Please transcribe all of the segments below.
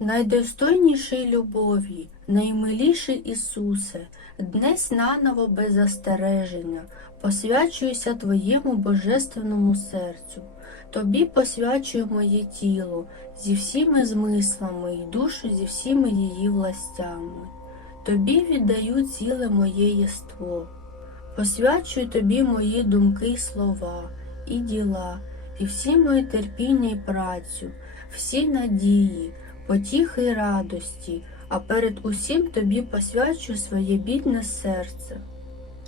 Найдостойніший любові, наймиліший Ісусе, днесь наново без застереження, посвячуюся Твоєму божественному серцю. Тобі посвячую моє тіло зі всіми змислами і душу зі всіми її властями. Тобі віддаю ціле моє єство. Посвячую тобі мої думки слова, і діла, і всі мої терпіння й працю, всі надії, потіхи й радості, а перед усім тобі посвячую своє бідне серце.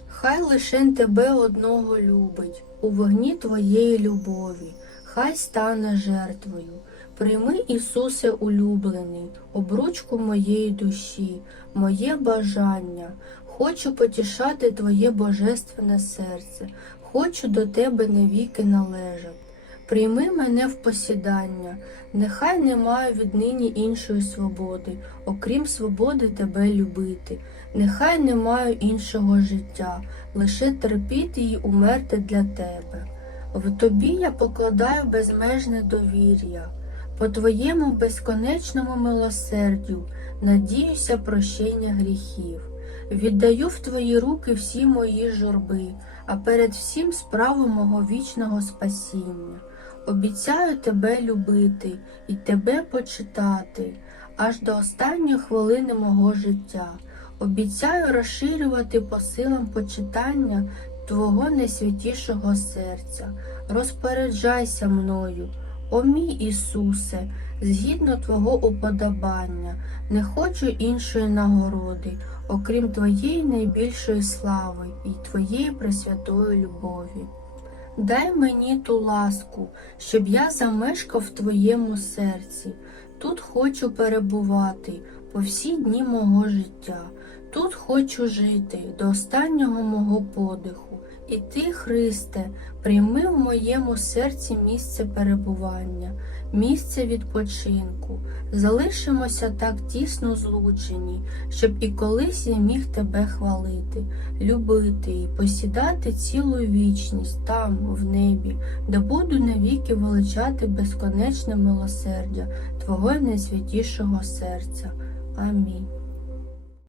Хай лишень тебе одного любить, у вогні твоєї любові, хай стане жертвою. Прийми, Ісусе улюблений, обручку моєї душі, моє бажання. Хочу потішати Твоє божественне серце, хочу до Тебе навіки належати. Прийми мене в посідання, нехай не маю віднині іншої свободи, окрім свободи Тебе любити, нехай не маю іншого життя, лише терпіти й умерти для Тебе. В Тобі я покладаю безмежне довір'я, по Твоєму безконечному милосердю надіюся прощення гріхів. Віддаю в Твої руки всі мої журби, а перед всім справу мого вічного спасіння. Обіцяю тебе любити і тебе почитати аж до останньої хвилини мого життя. Обіцяю розширювати по силам почитання Твого найсвятішого серця. Розпоряджайся мною, о мій Ісусе, згідно Твого уподобання, не хочу іншої нагороди, окрім Твоєї найбільшої слави і Твоєї пресвятої любові. Дай мені ту ласку, щоб я замешкав в Твоєму серці. Тут хочу перебувати по всі дні мого життя. Тут хочу жити до останнього мого подиху. І ти, Христе, прийми в моєму серці місце перебування, місце відпочинку. Залишимося так тісно злучені, щоб і колись я міг тебе хвалити, любити і посідати цілу вічність там, в небі, де буду навіки величати безконечне милосердя Твого найсвятішого серця. Амінь.